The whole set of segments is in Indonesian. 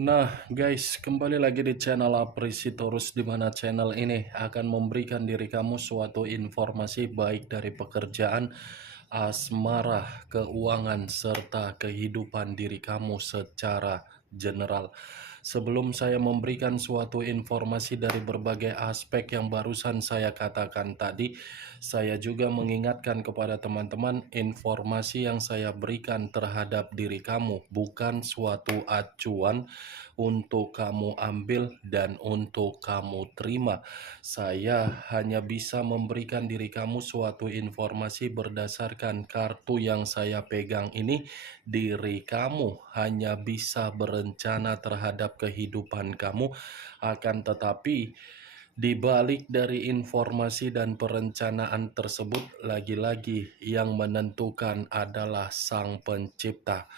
Nah guys, kembali lagi di channel Apresitorus, di mana channel ini akan memberikan diri kamu suatu informasi baik dari pekerjaan, asmara, keuangan, serta kehidupan diri kamu secara general. Sebelum saya memberikan suatu informasi dari berbagai aspek yang barusan saya katakan tadi, saya juga mengingatkan kepada teman-teman, informasi yang saya berikan terhadap diri kamu bukan suatu acuan untuk kamu ambil dan untuk kamu terima. Saya hanya bisa memberikan diri kamu suatu informasi berdasarkan kartu yang saya pegang ini. Diri kamu hanya bisa berencana terhadap kehidupan kamu, akan tetapi di balik dari informasi dan perencanaan tersebut, lagi-lagi yang menentukan adalah Sang Pencipta.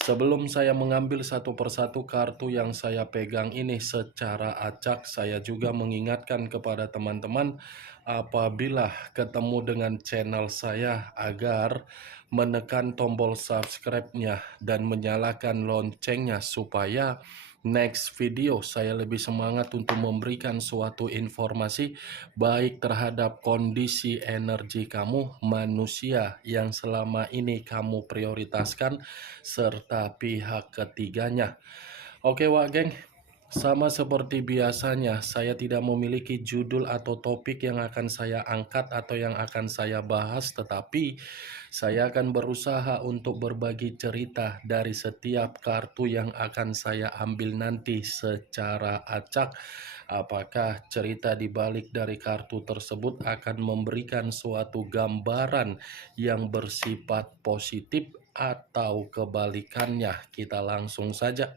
Sebelum saya mengambil satu persatu kartu yang saya pegang ini secara acak, saya juga mengingatkan kepada teman-teman apabila ketemu dengan channel saya agar menekan tombol subscribe-nya dan menyalakan loncengnya supaya next video saya lebih semangat untuk memberikan suatu informasi baik terhadap kondisi energi kamu, manusia yang selama ini kamu prioritaskan, serta pihak ketiganya. Oke Wak Geng, sama seperti biasanya, saya tidak memiliki judul atau topik yang akan saya angkat atau yang akan saya bahas, tetapi saya akan berusaha untuk berbagi cerita dari setiap kartu yang akan saya ambil nanti secara acak. Apakah cerita di balik dari kartu tersebut akan memberikan suatu gambaran yang bersifat positif atau kebalikannya? Kita langsung saja.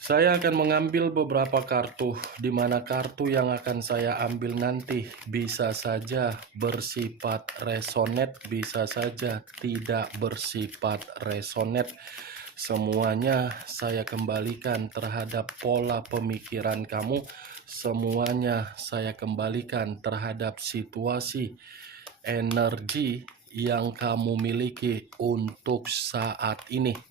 Saya akan mengambil beberapa kartu, di mana kartu yang akan saya ambil nanti bisa saja bersifat resonate, bisa saja tidak bersifat resonate. Semuanya saya kembalikan terhadap pola pemikiran kamu, semuanya saya kembalikan terhadap situasi, energi yang kamu miliki untuk saat ini.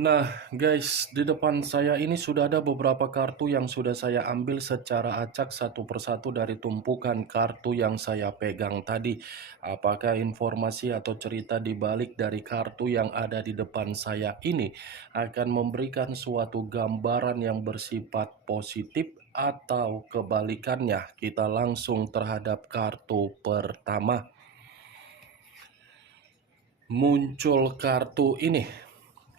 Nah guys, di depan saya ini sudah ada beberapa kartu yang sudah saya ambil secara acak satu persatu dari tumpukan kartu yang saya pegang tadi. Apakah informasi atau cerita di balik dari kartu yang ada di depan saya ini akan memberikan suatu gambaran yang bersifat positif atau kebalikannya? Kita langsung terhadap kartu pertama. Muncul kartu ini.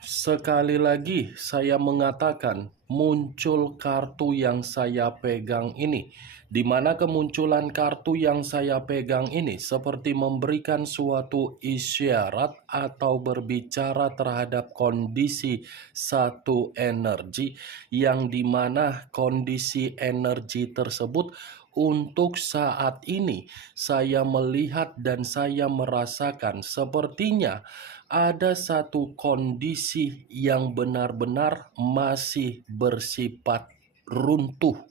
Sekali lagi saya mengatakan muncul kartu yang saya pegang ini, di mana kemunculan kartu yang saya pegang ini seperti memberikan suatu isyarat atau berbicara terhadap kondisi satu energi, yang dimana kondisi energi tersebut untuk saat ini saya melihat dan saya merasakan sepertinya ada satu kondisi yang benar-benar masih bersifat runtuh.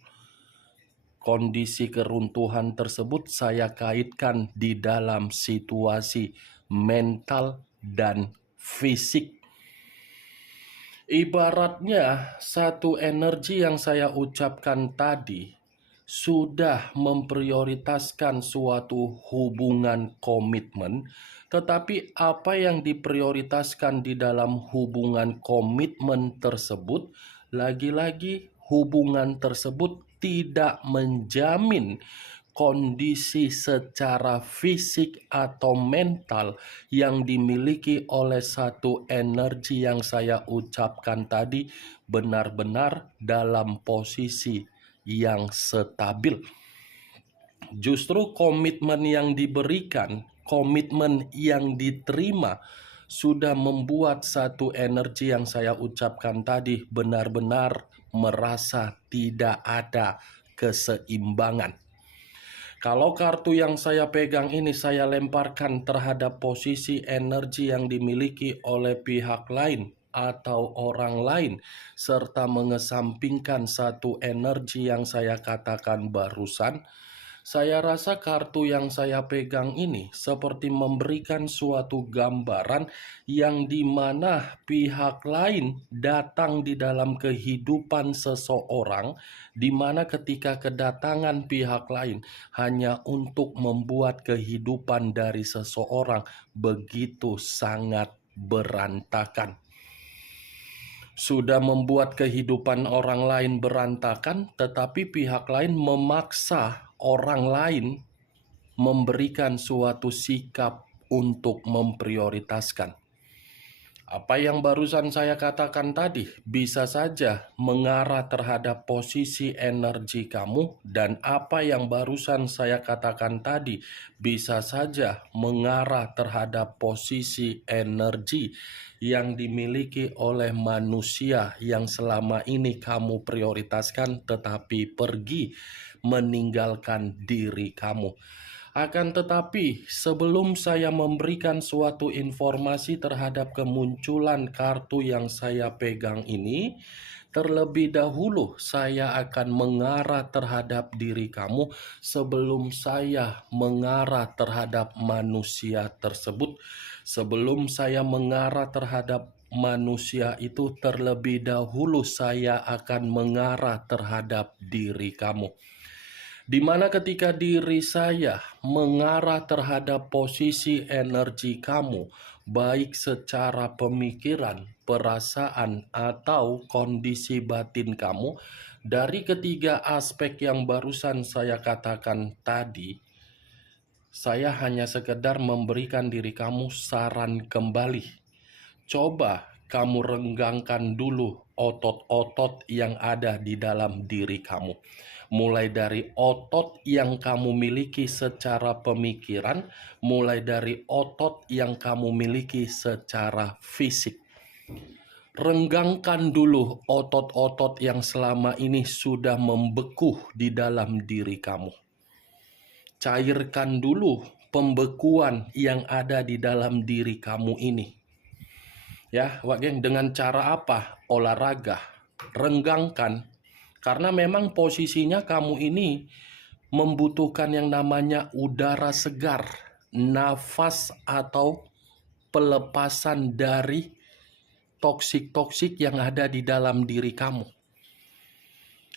Kondisi keruntuhan tersebut saya kaitkan di dalam situasi mental dan fisik. Ibaratnya satu energi yang saya ucapkan tadi sudah memprioritaskan suatu hubungan komitmen, tetapi apa yang diprioritaskan di dalam hubungan komitmen tersebut, lagi-lagi hubungan tersebut tidak menjamin kondisi secara fisik atau mental yang dimiliki oleh satu energi yang saya ucapkan tadi benar-benar dalam posisi yang stabil. Justru komitmen yang diberikan, komitmen yang diterima sudah membuat satu energi yang saya ucapkan tadi benar-benar merasa tidak ada keseimbangan. Kalau kartu yang saya pegang ini saya lemparkan terhadap posisi energi yang dimiliki oleh pihak lain atau orang lain, serta mengesampingkan satu energi yang saya katakan barusan, saya rasa kartu yang saya pegang ini seperti memberikan suatu gambaran yang dimana pihak lain datang di dalam kehidupan seseorang, di mana ketika kedatangan pihak lain hanya untuk membuat kehidupan dari seseorang begitu sangat berantakan. Sudah membuat kehidupan orang lain berantakan, tetapi pihak lain memaksa orang lain memberikan suatu sikap untuk memprioritaskan. Apa yang barusan saya katakan tadi bisa saja mengarah terhadap posisi energi kamu, dan apa yang barusan saya katakan tadi bisa saja mengarah terhadap posisi energi yang dimiliki oleh manusia yang selama ini kamu prioritaskan tetapi pergi meninggalkan diri kamu. Akan tetapi, sebelum saya memberikan suatu informasi terhadap kemunculan kartu yang saya pegang ini, terlebih dahulu saya akan mengarah terhadap diri kamu sebelum saya mengarah terhadap manusia tersebut. Sebelum saya mengarah terhadap manusia itu, terlebih dahulu saya akan mengarah terhadap diri kamu. Di mana ketika diri saya mengarah terhadap posisi energi kamu, baik secara pemikiran, perasaan, atau kondisi batin kamu, dari ketiga aspek yang barusan saya katakan tadi, saya hanya sekedar memberikan diri kamu saran kembali. Coba kamu renggangkan dulu otot-otot yang ada di dalam diri kamu. Mulai dari otot yang kamu miliki secara pemikiran, mulai dari otot yang kamu miliki secara fisik. Renggangkan dulu otot-otot yang selama ini sudah membeku di dalam diri kamu. Cairkan dulu pembekuan yang ada di dalam diri kamu ini. Ya, Wak Geng, dengan cara apa? Olahraga. Renggangkan. Karena memang posisinya kamu ini membutuhkan yang namanya udara segar, nafas atau pelepasan dari toksik-toksik yang ada di dalam diri kamu.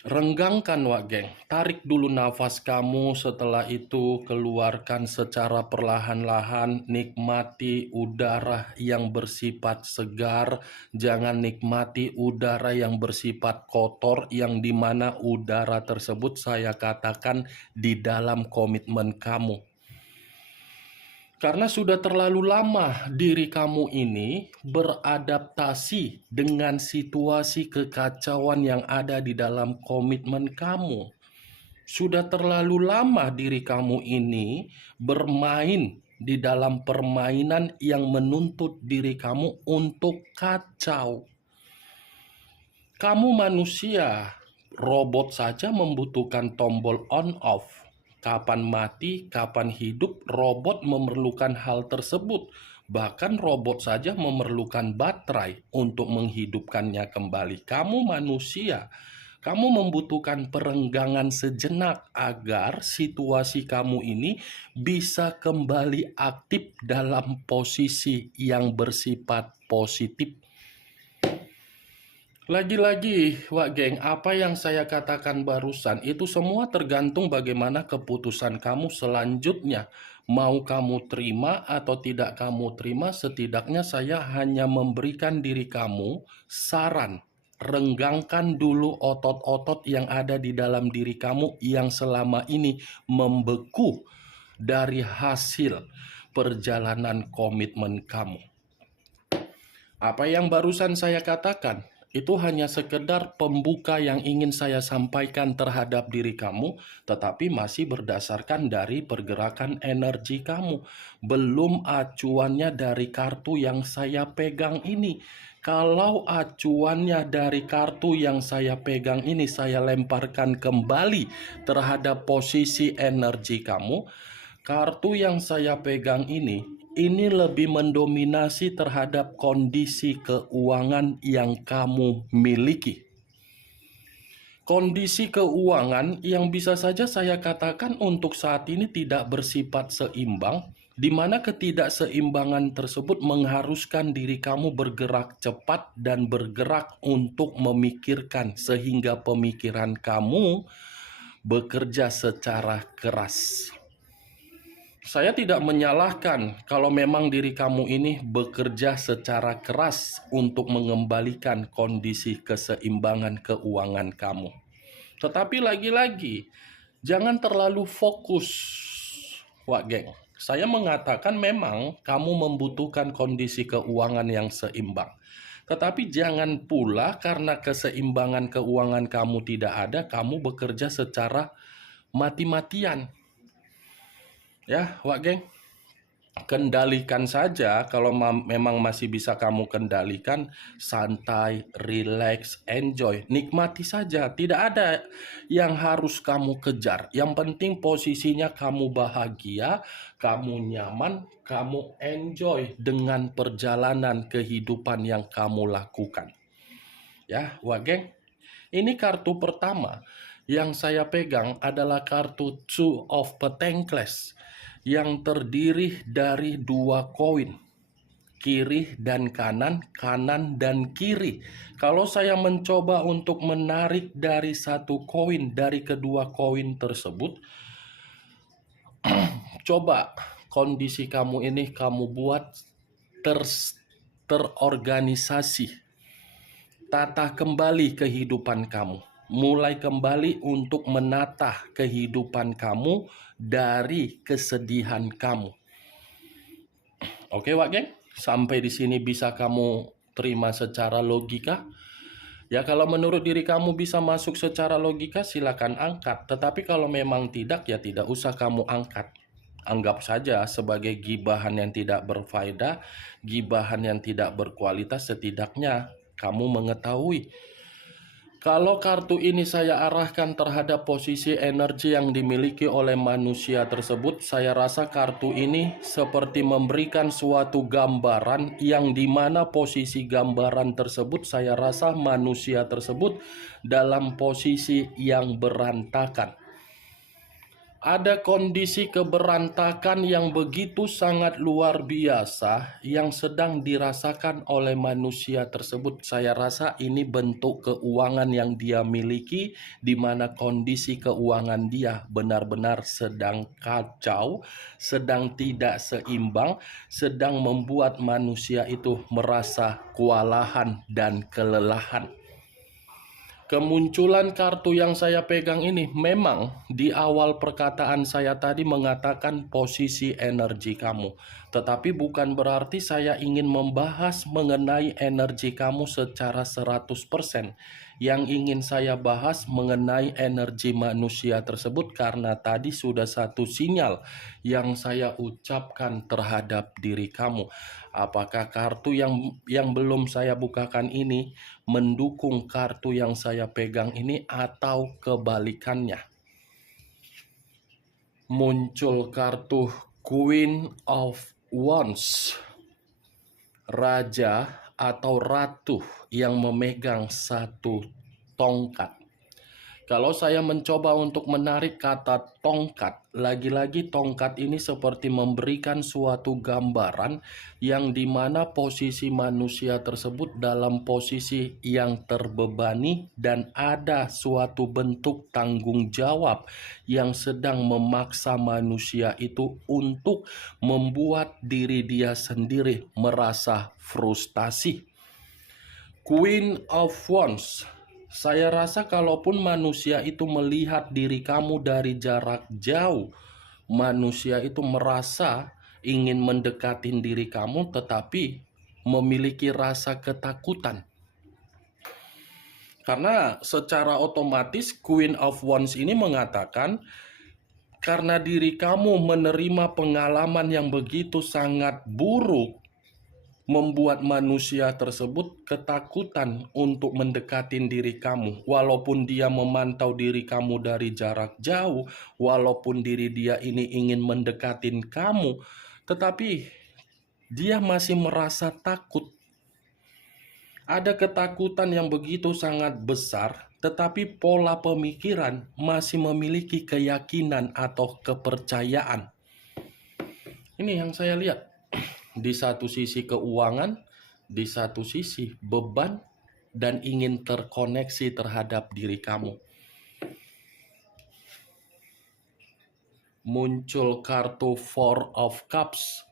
Renggangkan, Wak Geng. Tarik dulu nafas kamu, setelah itu keluarkan secara perlahan-lahan. Nikmati udara yang bersifat segar. Jangan nikmati udara yang bersifat kotor, yang dimana udara tersebut saya katakan di dalam komitmen kamu. Karena sudah terlalu lama diri kamu ini beradaptasi dengan situasi kekacauan yang ada di dalam komitmen kamu. Sudah terlalu lama diri kamu ini bermain di dalam permainan yang menuntut diri kamu untuk kacau. Kamu manusia, robot saja membutuhkan tombol on-off. Kapan mati, kapan hidup, robot memerlukan hal tersebut. Bahkan robot saja memerlukan baterai untuk menghidupkannya kembali. Kamu manusia, kamu membutuhkan perenggangan sejenak agar situasi kamu ini bisa kembali aktif dalam posisi yang bersifat positif. Lagi-lagi, Wak Geng, apa yang saya katakan barusan itu semua tergantung bagaimana keputusan kamu selanjutnya. Mau kamu terima atau tidak kamu terima, setidaknya saya hanya memberikan diri kamu saran. Renggangkan dulu otot-otot yang ada di dalam diri kamu yang selama ini membeku dari hasil perjalanan komitmen kamu. Apa yang barusan saya katakan itu hanya sekedar pembuka yang ingin saya sampaikan terhadap diri kamu, tetapi masih berdasarkan dari pergerakan energi kamu. Belum acuannya dari kartu yang saya pegang ini. Kalau acuannya dari kartu yang saya pegang ini saya lemparkan kembali terhadap posisi energi kamu, kartu yang saya pegang ini lebih mendominasi terhadap kondisi keuangan yang kamu miliki. Kondisi keuangan yang bisa saja saya katakan untuk saat ini tidak bersifat seimbang, di mana ketidakseimbangan tersebut mengharuskan diri kamu bergerak cepat dan bergerak untuk memikirkan, sehingga pemikiran kamu bekerja secara keras. Saya tidak menyalahkan kalau memang diri kamu ini bekerja secara keras untuk mengembalikan kondisi keseimbangan keuangan kamu. Tetapi lagi-lagi, jangan terlalu fokus, Wak Geng. Saya mengatakan memang kamu membutuhkan kondisi keuangan yang seimbang. Tetapi jangan pula karena keseimbangan keuangan kamu tidak ada, kamu bekerja secara mati-matian. Ya, Wak Geng, kendalikan saja. Kalau memang masih bisa kamu kendalikan, santai, relax, enjoy, nikmati saja. Tidak ada yang harus kamu kejar. Yang penting posisinya kamu bahagia, kamu nyaman, kamu enjoy dengan perjalanan kehidupan yang kamu lakukan. Ya, Wak Geng, ini kartu pertama yang saya pegang adalah kartu Two of Pentacles yang terdiri dari 2 koin, kiri dan kanan, kanan dan kiri. Kalau saya mencoba untuk menarik dari 1 koin dari kedua koin tersebut, coba kondisi kamu ini kamu buat terorganisasi. Tata kembali kehidupan kamu. Mulai kembali untuk menata kehidupan kamu dari kesedihan kamu. Oke, Wak Geng? Sampai di sini bisa kamu terima secara logika? Ya, kalau menurut diri kamu bisa masuk secara logika, silakan angkat. Tetapi kalau memang tidak, ya tidak usah kamu angkat. Anggap saja sebagai gibahan yang tidak berfaedah, gibahan yang tidak berkualitas. Setidaknya kamu mengetahui kalau kartu ini saya arahkan terhadap posisi energi yang dimiliki oleh manusia tersebut, saya rasa kartu ini seperti memberikan suatu gambaran yang dimana posisi gambaran tersebut saya rasa manusia tersebut dalam posisi yang berantakan. Ada kondisi keberantakan yang begitu sangat luar biasa yang sedang dirasakan oleh manusia tersebut. Saya rasa ini bentuk keuangan yang dia miliki, di mana kondisi keuangan dia benar-benar sedang kacau, sedang tidak seimbang, sedang membuat manusia itu merasa kewalahan dan kelelahan. Kemunculan kartu yang saya pegang ini memang di awal perkataan saya tadi mengatakan posisi energi kamu. Tetapi bukan berarti saya ingin membahas mengenai energi kamu secara 100%. Yang ingin saya bahas mengenai energi manusia tersebut karena tadi sudah satu sinyal yang saya ucapkan terhadap diri kamu. Apakah kartu yang belum saya bukakan ini mendukung kartu yang saya pegang ini atau kebalikannya? Muncul kartu Queen of Wands, raja atau ratu yang memegang satu tongkat. Kalau saya mencoba untuk menarik kata tongkat, lagi-lagi tongkat ini seperti memberikan suatu gambaran yang dimana posisi manusia tersebut dalam posisi yang terbebani dan ada suatu bentuk tanggung jawab yang sedang memaksa manusia itu untuk membuat diri dia sendiri merasa frustasi. Queen of Wands. Saya rasa kalaupun manusia itu melihat diri kamu dari jarak jauh, manusia itu merasa ingin mendekatin diri kamu tetapi memiliki rasa ketakutan. Karena secara otomatis Queen of Wands ini mengatakan karena diri kamu menerima pengalaman yang begitu sangat buruk, membuat manusia tersebut ketakutan untuk mendekatin diri kamu. Walaupun dia memantau diri kamu dari jarak jauh, walaupun diri dia ini ingin mendekatin kamu, tetapi dia masih merasa takut. Ada ketakutan yang begitu sangat besar, tetapi pola pemikiran masih memiliki keyakinan atau kepercayaan. Ini yang saya lihat. Di satu sisi keuangan, di satu sisi beban, dan ingin terkoneksi terhadap diri kamu. Muncul kartu Four of Cups,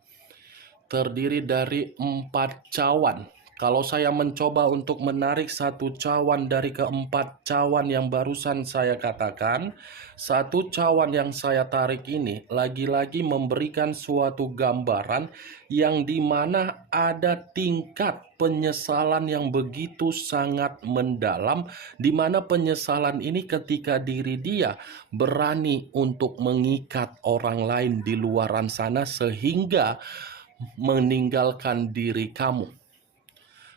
terdiri dari 4 cawan. Kalau saya mencoba untuk menarik satu cawan dari keempat cawan yang barusan saya katakan, satu cawan yang saya tarik ini lagi-lagi memberikan suatu gambaran yang dimana ada tingkat penyesalan yang begitu sangat mendalam, dimana penyesalan ini ketika diri dia berani untuk mengikat orang lain di luaran sana sehingga meninggalkan diri kamu.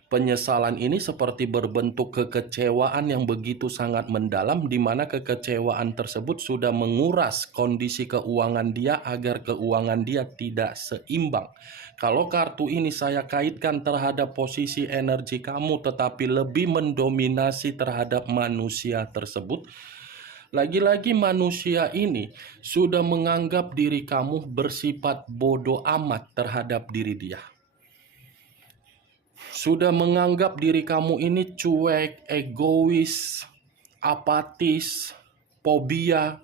Penyesalan ini seperti berbentuk kekecewaan yang begitu sangat mendalam, di mana kekecewaan tersebut sudah menguras kondisi keuangan dia agar keuangan dia tidak seimbang. Kalau kartu ini saya kaitkan terhadap posisi energi kamu tetapi lebih mendominasi terhadap manusia tersebut, lagi-lagi manusia ini sudah menganggap diri kamu bersifat bodoh amat terhadap diri dia. Sudah menganggap diri kamu ini cuek, egois, apatis, fobia.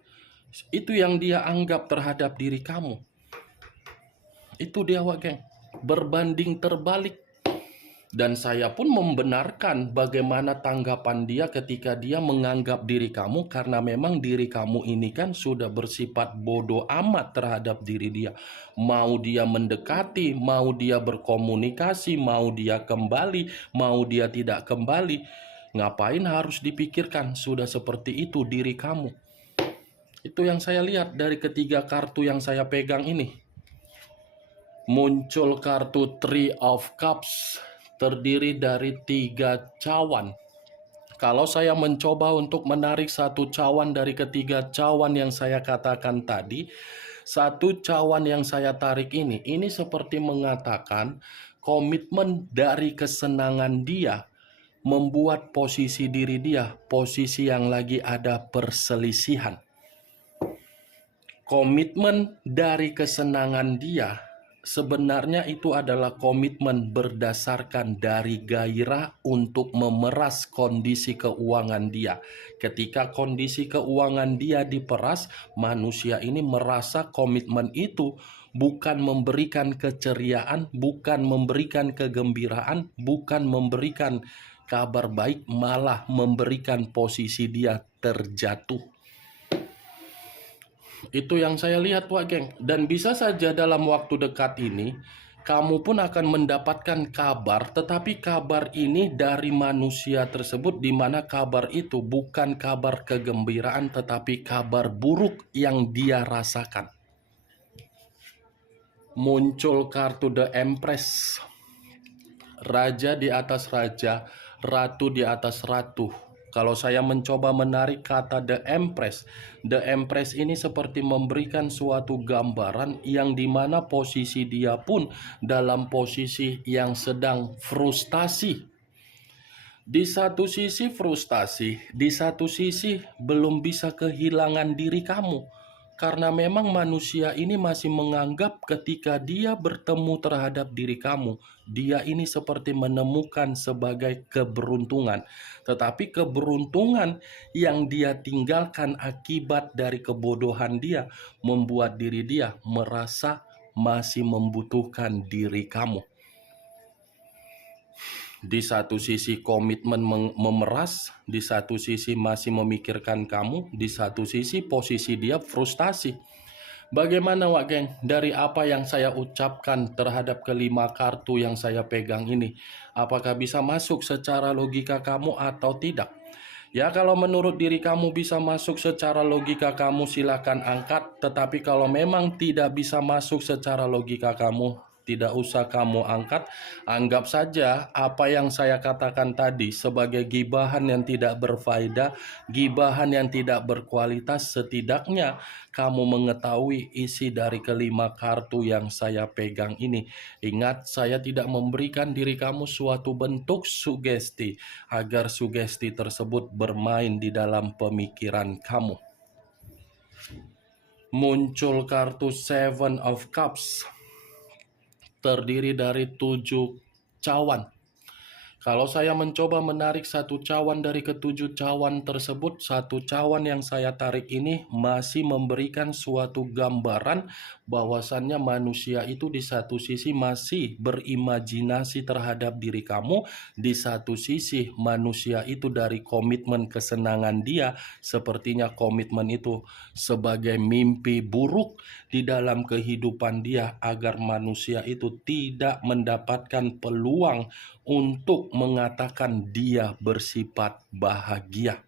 Itu yang dia anggap terhadap diri kamu. Itu dia, geng. Berbanding terbalik. Dan saya pun membenarkan bagaimana tanggapan dia ketika dia menganggap diri kamu, karena memang diri kamu ini kan sudah bersifat bodoh amat terhadap diri dia. Mau dia mendekati, mau dia berkomunikasi, mau dia kembali, mau dia tidak kembali, ngapain harus dipikirkan, sudah seperti itu diri kamu. Itu yang saya lihat dari ketiga kartu yang saya pegang ini. Muncul kartu Three of Cups, terdiri dari 3 cawan. Kalau saya mencoba untuk menarik satu cawan dari ketiga cawan yang saya katakan tadi, satu cawan yang saya tarik ini seperti mengatakan komitmen dari kesenangan dia membuat posisi diri dia, posisi yang lagi ada perselisihan. Komitmen dari kesenangan dia sebenarnya itu adalah komitmen berdasarkan dari gairah untuk memeras kondisi keuangan dia. Ketika kondisi keuangan dia diperas, manusia ini merasa komitmen itu bukan memberikan keceriaan, bukan memberikan kegembiraan, bukan memberikan kabar baik, malah memberikan posisi dia terjatuh. Itu yang saya lihat, geng. Dan bisa saja dalam waktu dekat ini kamu pun akan mendapatkan kabar, tetapi kabar ini dari manusia tersebut, di mana kabar itu bukan kabar kegembiraan tetapi kabar buruk yang dia rasakan. Muncul kartu The Empress. Raja di atas raja, ratu di atas ratu. Kalau saya mencoba menarik kata The Empress ini seperti memberikan suatu gambaran yang dimana posisi dia pun dalam posisi yang sedang frustasi. Di satu sisi frustasi, di satu sisi belum bisa kehilangan diri kamu. Karena memang manusia ini masih menganggap ketika dia bertemu terhadap diri kamu, dia ini seperti menemukan sebagai keberuntungan. Tetapi keberuntungan yang dia tinggalkan akibat dari kebodohan dia membuat diri dia merasa masih membutuhkan diri kamu. Di satu sisi komitmen memeras, di satu sisi masih memikirkan kamu, di satu sisi posisi dia frustasi. Bagaimana Wak Geng, dari apa yang saya ucapkan terhadap kelima kartu yang saya pegang ini, apakah bisa masuk secara logika kamu atau tidak? Ya, kalau menurut diri kamu bisa masuk secara logika kamu, silakan angkat. Tetapi kalau memang tidak bisa masuk secara logika kamu, tidak usah kamu angkat. Anggap saja apa yang saya katakan tadi sebagai gibahan yang tidak berfaedah, gibahan yang tidak berkualitas. Setidaknya kamu mengetahui isi dari kelima kartu yang saya pegang ini. Ingat, saya tidak memberikan diri kamu suatu bentuk sugesti agar sugesti tersebut bermain di dalam pemikiran kamu. Muncul kartu Seven of Cups, terdiri dari 7 cawan. Kalau saya mencoba menarik satu cawan dari ketujuh cawan tersebut, satu cawan yang saya tarik ini masih memberikan suatu gambaran bahwasannya manusia itu di satu sisi masih berimajinasi terhadap diri kamu, di satu sisi manusia itu dari komitmen kesenangan dia, sepertinya komitmen itu sebagai mimpi buruk di dalam kehidupan dia agar manusia itu tidak mendapatkan peluang untuk mengatakan dia bersifat bahagia.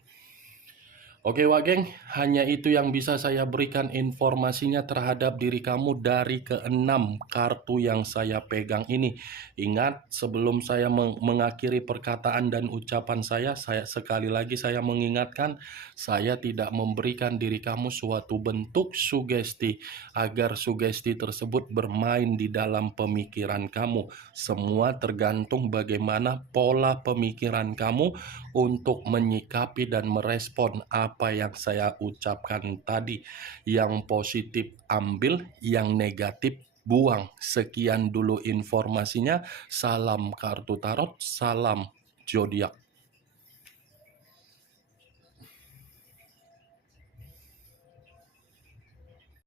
Oke Wak Geng, hanya itu yang bisa saya berikan informasinya terhadap diri kamu dari keenam kartu yang saya pegang ini. Ingat, sebelum saya mengakhiri perkataan dan ucapan saya sekali lagi saya mengingatkan, saya tidak memberikan diri kamu suatu bentuk sugesti agar sugesti tersebut bermain di dalam pemikiran kamu. Semua tergantung bagaimana pola pemikiran kamu untuk menyikapi dan merespon apa yang saya ucapkan tadi. Yang positif ambil, yang negatif buang. Sekian dulu informasinya. Salam kartu tarot, salam zodiak.